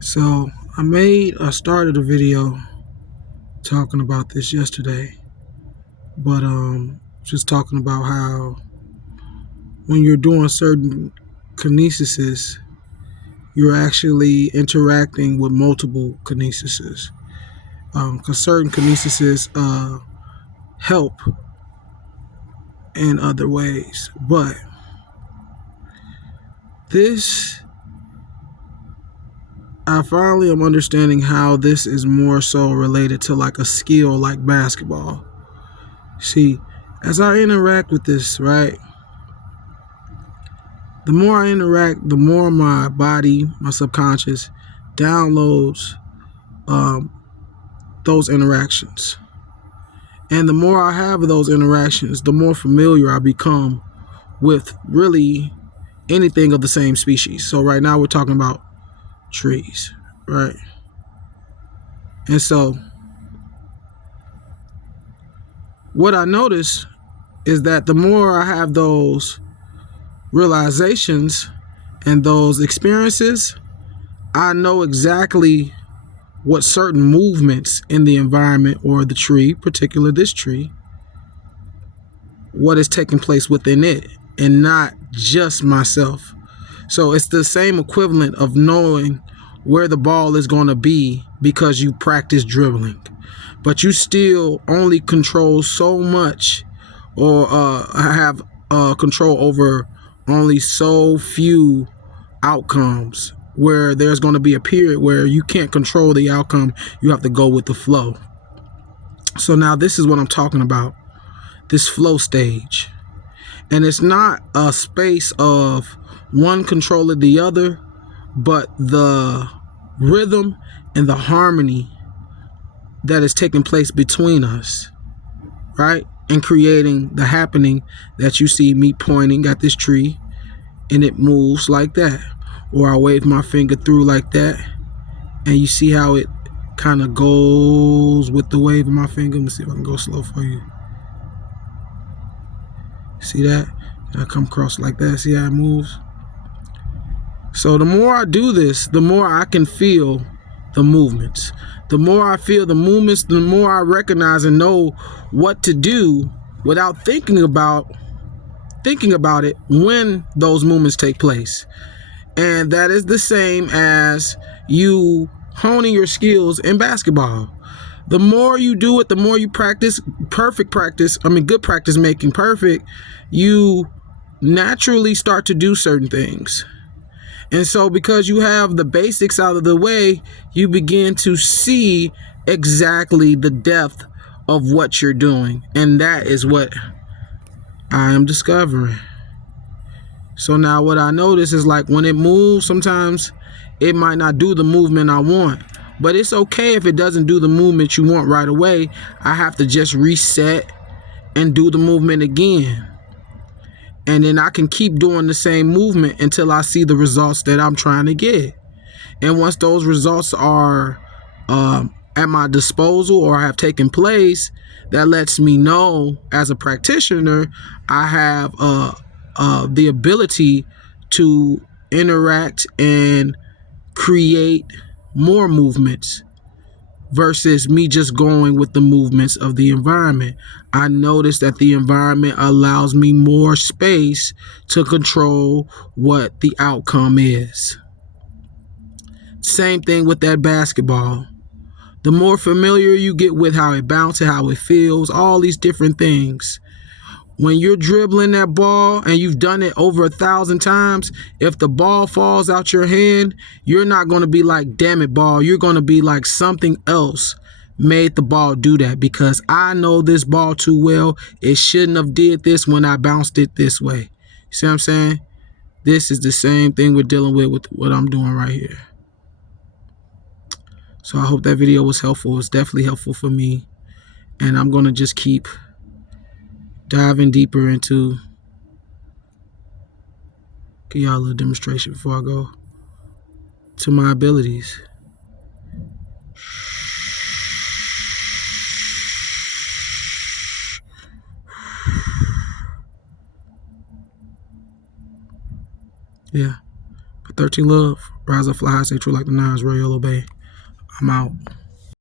So I started a video talking about this yesterday, but just talking about how when you're doing certain kinesises, you're actually interacting with multiple kinesises. Because certain kinesises help in other ways, but this I finally am understanding how this is more so related to like a skill like basketball. See, as I interact with this, right, the more I interact, the more my body, my subconscious, downloads um, those interactions. And the more I have of those interactions, the more familiar I become with really anything of the same species. So right now we're talking about trees, right? And so what I notice is that the more I have those realizations and those experiences, I know exactly what certain movements in the environment or the tree, particular this tree, what is taking place within it and not just myself. So it's the same equivalent of knowing where the ball is going to be because you practice dribbling, but you still only control so much or have control over only so few outcomes, where there's going to be a period where you can't control the outcome. You have to go with the flow. So now this is what I'm talking about, this flow stage. And it's not a space of one controlling the other, but the rhythm and the harmony that is taking place between us, right? And creating the happening that you see me pointing at this tree and it moves like that. Or I wave my finger through like that and you see how it kind of goes with the wave of my finger. Let me see if I can go slow for you. See that? And I come across like that. See how it moves? So the more I do this, the more I can feel the movements. The more I feel the movements, the more I recognize and know what to do without thinking about it when those movements take place. And that is the same as you honing your skills in basketball. The more you do it, the more you practice, good practice making perfect, you naturally start to do certain things. And so because you have the basics out of the way, you begin to see exactly the depth of what you're doing. And that is what I am discovering. So now what I notice is, like, when it moves, sometimes it might not do the movement I want. But it's okay if it doesn't do the movement you want right away. I have to just reset and do the movement again. And then I can keep doing the same movement until I see the results that I'm trying to get. And once those results are at my disposal or have taken place, that lets me know as a practitioner, I have the ability to interact and create more movements versus me just going with the movements of the environment. I notice that the environment allows me more space to control what the outcome is. Same thing with that basketball. The more familiar you get with how it bounces, how it feels, all these different things. When you're dribbling that ball and you've done it over 1,000 times, if the ball falls out your hand, you're not going to be like, damn it, ball. You're going to be like, something else made the ball do that because I know this ball too well. It shouldn't have did this when I bounced it this way. See what I'm saying? This is the same thing we're dealing with what I'm doing right here. So I hope that video was helpful. It's definitely helpful for me. And I'm going to just keep diving deeper into, give y'all a little demonstration before I go to my abilities. Yeah, 13 love. Rise up, fly high, stay true like the nines, Royal Yellow Bay. I'm out.